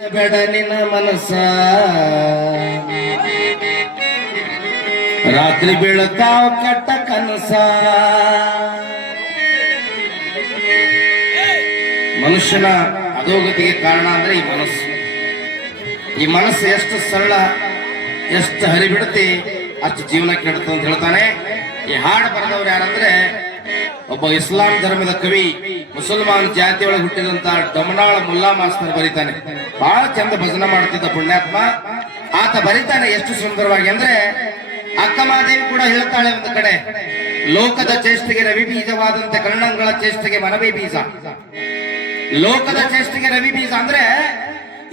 ಬೇಡ ನಿನ್ನ ಮನಸ್ಸ ರಾತ್ರಿ ಬೀಳತಾವ ಕೆಟ್ಟ ಕನಸ. ಮನುಷ್ಯನ ಅಧೋಗತಿಗೆ ಕಾರಣ ಅಂದ್ರೆ ಈ ಮನಸ್ಸು. ಈ ಮನಸ್ಸು ಎಷ್ಟು ಸರಳ, ಎಷ್ಟು ಹರಿಬಿಡತಿ, ಅಷ್ಟು ಜೀವನ ಕೆಡುತ್ತೆ ಅಂತ ಹೇಳ್ತಾನೆ. ಈ ಹಾಡು ಬರೆದವ್ರು ಯಾರಂದ್ರೆ ಒಬ್ಬ ಇಸ್ಲಾಂ ಧರ್ಮದ ಕವಿ, ಮುಸಲ್ಮಾನ್ ಜಾತಿಯೊಳಗೆ ಹುಟ್ಟಿದಂತ ಡಮನಾಳ ಮುಲ್ಲಾ ಮಾಸ್ತರ್ ಬರೀತಾನೆ. ಬಹಳ ಚಂದ ಭಜನೆ ಮಾಡ್ತಿದ್ದ ಪುಣ್ಯಾತ್ಮ. ಆತ ಬರೀತಾನೆ ಎಷ್ಟು ಸುಂದರವಾಗಿ ಅಂದ್ರೆ, ಅಕ್ಕಮಾದೇವಿ ಕೂಡ ಹೇಳ್ತಾಳೆ ಒಂದು ಕಡೆ, ಲೋಕದ ಚೇಷ್ಟೆಗೆ ರವಿ ಬೀಜವಾದಂತೆ ಕರ್ಣಂಗಳ ಚೇಷ್ಟೆಗೆ ಮನವೇ ಬೀಜ. ಲೋಕದ ಚೇಷ್ಟೆಗೆ ರವಿ ಬೀಜ ಅಂದ್ರೆ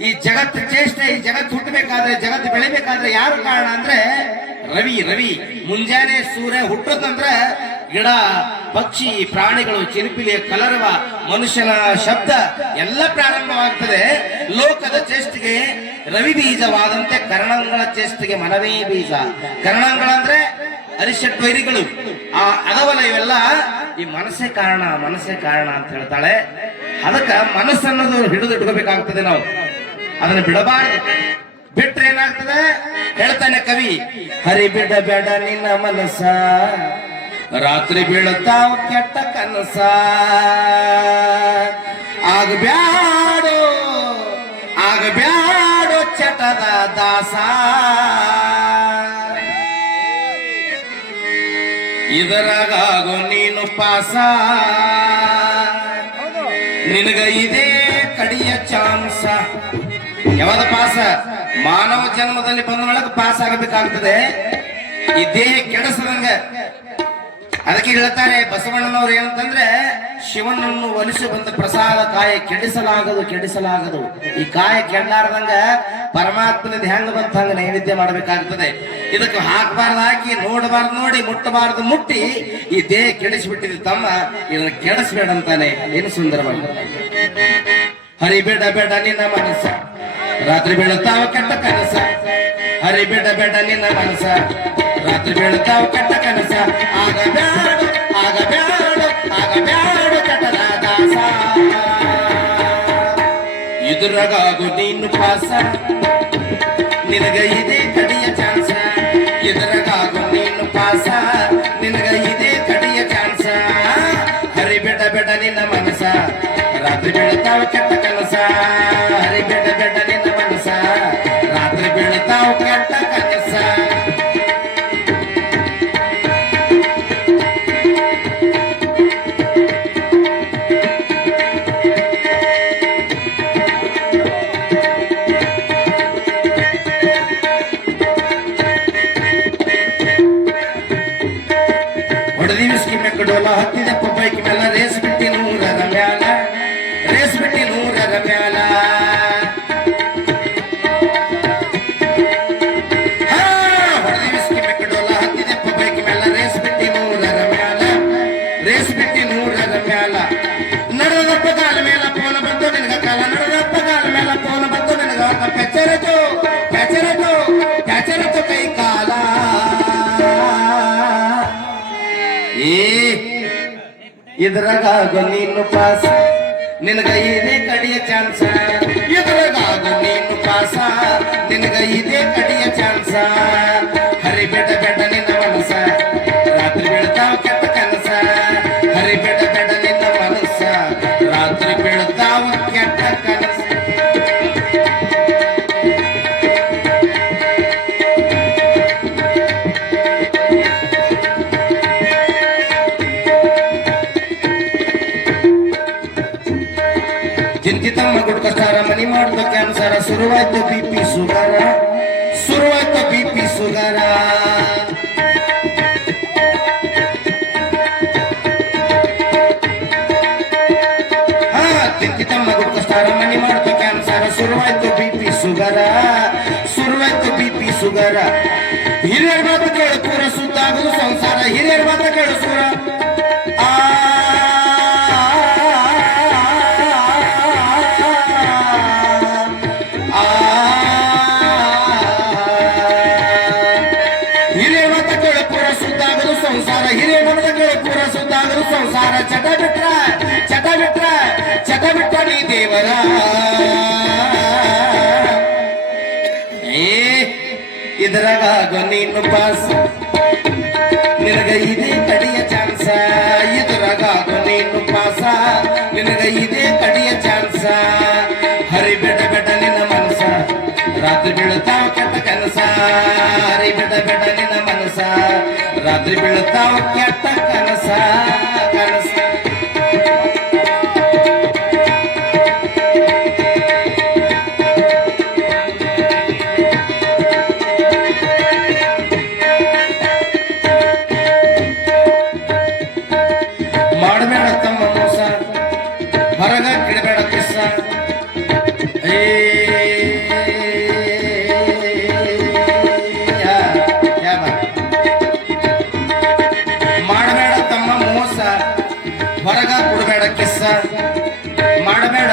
ಈ ಜಗತ್ತು ಚೇಷ್ಟೆ, ಈ ಜಗತ್ತು ಹುಟ್ಟಬೇಕಾದ್ರೆ, ಜಗತ್ತು ಬೆಳಿಬೇಕಾದ್ರೆ ಯಾರು ಕಾರಣ ಅಂದ್ರೆ ರವಿ. ರವಿ ಮುಂಜಾನೆ ಸೂರ್ಯ ಹುಟ್ಟದಂದ್ರೆ ಗಿಡ, ಪಕ್ಷಿ, ಪ್ರಾಣಿಗಳು, ಚಿರುಪಿಲಿಯ ಕಲರವ, ಮನುಷ್ಯನ ಶಬ್ದ ಎಲ್ಲ ಪ್ರಾರಂಭವಾಗ್ತದೆ. ಲೋಕದ ಚೇಷ್ಟೆಗೆ ರವಿ ಬೀಜವಾದಂತೆ ಕರ್ಣಂಗಳ ಚೇಷ್ಟೆಗೆ ಮನವೇ ಬೀಜ. ಕರ್ಣಂಗಳಂದ್ರೆ ಅರಿಷಟ್ ವೈರಿಗಳು, ಅದವಲ್ಲ ಇವೆಲ್ಲ ಈ ಮನಸ್ಸೇ ಕಾರಣ, ಮನಸ್ಸೇ ಕಾರಣ ಅಂತ ಹೇಳ್ತಾಳೆ. ಅದಕ್ಕ ಮನಸ್ಸನ್ನೋದು ಹಿಡಿದು ಇಟ್ಕೋಬೇಕಾಗ್ತದೆ ನಾವು, ಅದನ್ನ ಬಿಡಬಾರದು. ಬಿಟ್ರೆ ಏನಾಗ್ತದೆ ಹೇಳ್ತಾನೆ ಕವಿ, ಹರಿ ಬಿಡ ಬೇಡ ನಿನ್ನ ಮನಸ್ಸ ರಾತ್ರಿ ಬೀಳುತ್ತಾವ ಕೆಟ್ಟ ಕನಸ. ಆಗಬ್ಯಾಡೋ ಆಗಬ್ಯಾಡೋ ಚಟದ ದಾಸ, ಇದರಾಗೋ ನೀನು ಪಾಸ, ನಿನಗ ಇದೇ ಕಡಿಯ ಚಾನ್ಸ. ಯಾವಾಗ ಪಾಸ? ಮಾನವ ಜನ್ಮದಲ್ಲಿ ಬಂದ ಒಳಗೆ ಪಾಸ್ ಆಗಬೇಕಾಗ್ತದೆ. ಈ ದೇಹ ಕೆಡಿಸದಂಗ. ಅದಕ್ಕೆ ಹೇಳ್ತಾರೆ ಬಸವಣ್ಣನವ್ರು ಏನಂತಂದ್ರೆ, ಶಿವನನ್ನು ಒಲಿಸಿ ಬಂದ ಪ್ರಸಾದ ಕಾಯ ಕೆಡಿಸಲಾಗದು, ಕೆಡಿಸಲಾಗದು. ಈ ಕಾಯ ಕೆಡಲಾರ್ದಂಗ ಪರಮಾತ್ಮನಿಂದ ಹೆಂಗ ಬಂತ ಹಂಗ ನೈವೇದ್ಯ ಮಾಡಬೇಕಾಗ್ತದೆ. ಇದಕ್ಕೆ ಹಾಕಬಾರ್ದು ಹಾಕಿ, ನೋಡಬಾರ್ದು ನೋಡಿ, ಮುಟ್ಟಬಾರ್ದು ಮುಟ್ಟಿ ಈ ದೇಹ ಕೆಡಿಸಿಬಿಟ್ಟಿದೆ ತಮ್ಮ, ಇದನ್ನ ಕೆಡಿಸ್ಬೇಡ ಅಂತಾನೆ. ಏನು ಸುಂದರವಾಗಿ, ಹರಿ ಬೇಡ ಬೇಡ ನಿನ್ನ ಮನಸ್ಸ ರಾತ್ರಿ ಬೀಳುತ್ತಾವ ಕೆಟ್ಟ ಕನಸ. ಹರಿ ಬೇಡ ಬೇಡ ನಿನ್ನ ಮನಸ್ಸ ರಾತ್ರಿ ಬೀಳುತ್ತಾವ ಕೆಟ್ಟ ಕನಸ. ಆಗಬ್ಯಾಡು ಆಗಬ್ಯಾಡು ಆಗಬ್ಯಾಡು ಚಟದ ದಾಸ, ಇದ್ರಾಗು ನೀನು ಪಾಸ, ನಿನಗ ಇದೇ ಕಡಿಯ ಚಾನ್ಸ. ಇದ್ರಾಗು ನೀನು ಪಾಸ, ನಿನಗ ಇದೇ ಕಡಿಯ ಚಾನ್ಸ. ಹರಿ ಬೇಡ ಬೇಡ ನಿನ್ನ ಮನಸ್ಸ ರಾತ್ರಿ ಬೀಳುತ್ತಾವ ಕೆಟ್ಟ ಕನಸ. ಹರಿ ಬೇಡ ಬೇಡ ನಿನ್ನ ಮನಸ್ಸ ರಾತ್ರಿ ಬೀಳುತ್ತಾವ ಕೆಟ್ಟ ಕನಸ. ಹೊಡೆದಿ ವಿಸ್ಕಿ ಮೆಕ್ಕಡೋಲ ಹತ್ತಿದ ಪಬ್ಬೈಕಿ ಮೇಲ ರೇಸ್ ಬಿಟ್ಟಿ ನೂರರ ಮ್ಯಾಲ, ರೇಸ್ ಬಿಟ್ಟಿ ನೂರರ ಮ್ಯಾಲ. ಹೊಡೆದಿ ವಿಸ್ಕಿ ಮೆಕ್ಕಡೋಲ ಹತ್ತಿದ ಪಬ್ಬೈಕಿ ಮೇಲ ರೇಸ್ ಬಿಟ್ಟಿ ನೂರರ ಮ್ಯಾಲ, ರೇಸ್ ಬಿಟ್ಟಿ ನೂರರ ಮ್ಯಾಲ. ನಡೆದಪ್ಪ ಕಾಲ ಮೇಲ ಫೋನ್ ಬಂದು ನಿನಗ ಕಾಲ, ನಡೆದಪ್ಪ ಕಾಲ ಮೇಲ ಫೋನ್ ಬಂದು ನಿನಗ ಪೆಚ್ಚರತು ಪೆಚ್ಚರತು ಪೆಚ್ಚರತು ಕೈ ಕಾಲ. ಇದ್ರಾಗು ನೀನು ಪಾಸ, ನಿನಗ ಇದೇ ಕಡಿಯ ಚಾನ್ಸ. ಇದ್ರಾಗು ನೀನು ಪಾಸ, ನಿನಗ ಇದೇ ಕಡಿಯ ಚಾನ್ಸ. ಹರಿ ಬೇಡ ಬೇಡ ನಿನ್ನ ಮನಸ್ಸ ರಾತ್ರಿ ಬೀಳ್ತಾವ ಕೆಟ್ಟ ಕನಸ. ಹರಿ ಬೇಡ ಬೇಡ ನಿನ್ನ ಮನಸ್ಸ ರಾತ್ರಿ ಬೀಳ್ತಾವ ಕೆಟ್ಟ ಕನಸ. ಚಿಂತಿತಮ್ಮ ಗುಡ್ಕಸ್ಟಾರ ಮನಿ ಮಾಡ್ದ ಕ್ಯಾನ್ಸರ, ಶುರುವಾಯ್ತು ಬಿಪಿ ಸುಗರ, ಶುರುವಾಯ್ತು ಬಿಪಿ ಸುಗರ. ಚಿಂತಿತಮ್ಮ ಗುಡ್ಕಸ್ಟಾರ ಮನಿ ಮಾಡ್ದ ಕ್ಯಾನ್ಸರ, ಶುರುವಾಯ್ತು ಬಿಪಿ ಸುಗರ, ಶುರುವಾಯ್ತು ಬಿಪಿ ಸುಗರ. ಹಿರಿಯರ ಮಾತು ಕೇಳು ಪೂರ ಸುದ್ದಾಗುದು ಸಂಸಾರ, ಹಿರಿಯರ ಮಾತು ಕೇಳು ಸೂರ. ಸಂಸಾರ ಹಿರಿಯ ಮನದ ಪೂರ ಸುದ್ದಾಗಲು ಸಂಸಾರ. ಚಟ ಬಿಟ್ರ ಚಟ ಬಿಟ್ಟ ನೀ ದೇವರ. ಇದರಾಗ ನೀನು ಪಾಸ್ ನಿನಗ ಇದೇ ಕಡಿಯ ಚಾನ್ಸ ಇದರಾಗ ನೀನು ಪಾಸ ನಿನಗ ಇದೇ ಕಡಿಯ ಚಾನ್ಸ ಹರಿ ಬೆಡ ಬೆಡ ನಿನ್ನ ಮನಸ ರಾತ್ರಿ ಬೀಳ್ತಾವ ಕೆಟ್ಟ ಕನಸ ಹರಿ ಬೆಡ ಬೆಡ ನಿನ್ನ ಮನಸ ರಾತ್ರಿ ಬೀಳ್ತಾವ ಕೆಟ್ಟ ಕನಸ ಕನಸ ಮಾಡಬೇಡ ತಮ್ಮ ಮೋಸ ಹೊರಗ ಕಿಡಬೇಡ ಕಿಸ್ಸ ಮಾಡಬೇಡ ತಮ್ಮ ಮೋಸ ಹೊರಗ ಕೊಡಬೇಡ ಕಿಸ್ಸ ಮಾಡಬೇಡ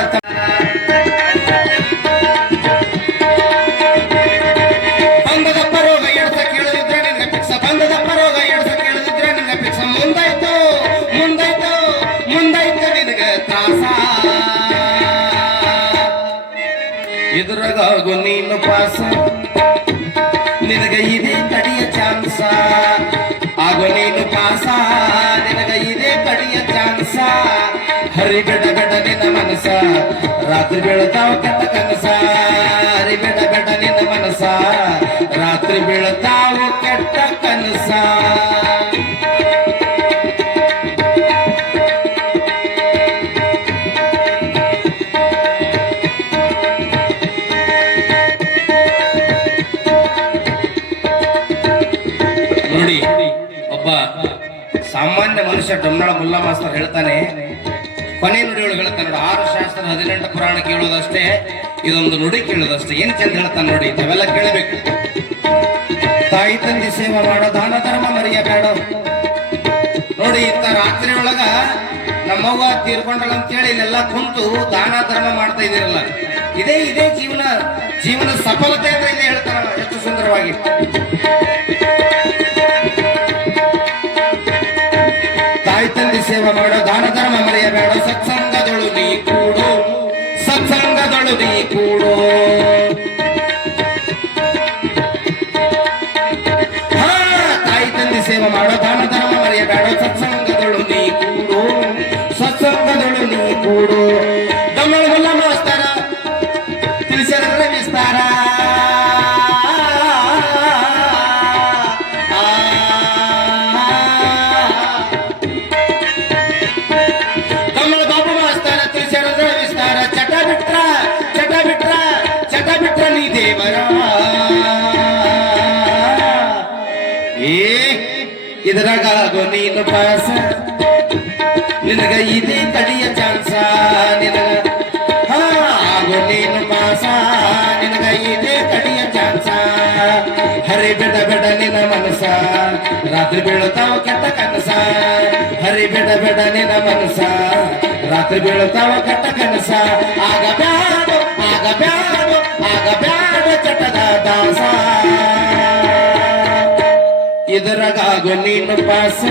ಬಂದದಪ್ಪ ರೋಗ ಎಡ್ಸ ಕೇಳದಿದ್ರೆ ನಿನ್ಗೆ ಪಿಕ್ಸ ಬಂದದಪ್ಪ ರೋಗ ಎಡ್ಸ ಕೇಳದಿದ್ರೆ ನಿನ್ಗೆ ಪಿಕ್ಸ ಮುಂದಾಯ್ತು ಮುಂದಾಯ್ತು ಮುಂದಾಯ್ತು ನಿನಗೆ ತ್ರಾಸ ಇದ್ರಾಗು ನೀನು ಪಾಸ ನಿನಗ ಇದೇ ಕಡಿಯ ಚಾನ್ಸ ಆಗೋ ನೀನು ಪಾಸ ನಿನಗ ಇದೇ ಕಡಿಯ ಚಾನ್ಸ ಹರಿ ಬೆಡ ಬೆಡ ನಿನ್ನ ಮನಸ ರಾತ್ರಿ ಬೀಳ್ತಾವ ಕೆಟ್ಟ ಕನಸ ಹರಿ ಬೆಡ ಬೆಡ ನಿನ್ನ ಮನಸ ರಾತ್ರಿ ಬೀಳ್ತಾವ ಕೆಟ್ಟ ಕನಸ ನೋಡಿ ಒಬ್ಬ ಸಾಮಾನ್ಯ ಮನುಷ್ಯ ಡೊಮ್ನಾಳ ಮುಲ್ಲಾ ಮಾಸ್ತರ್ ಹೇಳ್ತಾನೆ ಕೊನೆ ನುಡಿಗಳು ಹೇಳ್ತಾನೆ ನೋಡಿ 6 ಶಾಸ್ತ್ರ 18 ಪುರಾಣ ಕೇಳೋದಷ್ಟೇ ಇದೊಂದು ನುಡಿ ಕೇಳೋದಷ್ಟೇ ಏನ್ ಚಂದ ಹೇಳ್ತಾನೆ ನೋಡಿ ನಾವೆಲ್ಲ ಕೇಳಬೇಕು ತಾಯಿ ತಂದೆ ಸೇವೆ ಮಾಡೋ ದಾನ ಧರ್ಮ ಮರೆಯಬೇಡ ನೋಡಿ ಇತ್ತ ರಾತ್ರಿ ಒಳಗ ನಮ್ಮವ್ವ ತೀರ್ಕೊಂಡಳ ಅಂತೇಳಿ ಇಲ್ಲೆಲ್ಲ ಕುಂತು ದಾನ ಧರ್ಮ ಮಾಡ್ತಾ ಇದೀರಲ್ಲ ಇದೇ ಇದೇ ಜೀವನ ಸಫಲತೆ ಅಂದ್ರೆ ಇದೇ ಹೇಳ್ತಾನ ಎಷ್ಟು ಸುಂದರವಾಗಿ ತಾಯಿ ತಂದೆ ಸೇವೆ ಮಾಡೋ ದಾನ ಧರ್ಮ ಮರೆಯಬೇಡ ಸತ್ಸಂಗದೊಳು ನೀ ಕೂಡು ಸತ್ಸಂಗದೊಳು ನೀ ಕೂಡು ತಾಯಿ ತಂದೆ ಸೇವೆ ಮಾಡೋ ದಾನ ಧರ್ಮ ಮರೆಯಬೇಡ ಸತ್ಸಂಗದೊಳು ನೀ ಕೂಡು ಸತ್ಸಂಗದೊಳು ನೀ ಕೂಡು ಡೊಮ್ನಾಳ ಮುಲ್ಲಾ ಮಾಸ್ತರ ತಿಳಿಸಿದ್ರೆ ವಿಸ್ತಾರ ಇದರಾಗೋ ನೀನು ಪಾಸ ನಿನಗ ಇದೇ ಕಡಿಯ ಚಾನ್ಸ ನಿನಗ ಆಗೋ ನೀನು ಪಾಸ ನಿನಗ ಇದೇ ಕಡಿಯ ಚಾನ್ಸ ಹರಿ ಬೆಡ ಬೆಡ ನಿನ್ನ ಮನಸ ರಾತ್ರಿ ಬೀಳ್ತಾವ ಕೆಟ್ಟ ಕನಸ ಹರಿ ಬೆಡ ಬೆಡ ನಿನ್ನ ಮನಸ ರಾತ್ರಿ ಬೀಳ್ತಾವ ಕೆಟ್ಟ ಕನಸ ಆಗ ಬ್ಯಾಡು ಆಗ ಬ್ಯಾಡು ಆಗ ಬ್ಯಾಡು ಚಟದ ದಾಸ ಇದರಾಗೋ ನೀನು ಪಾಸ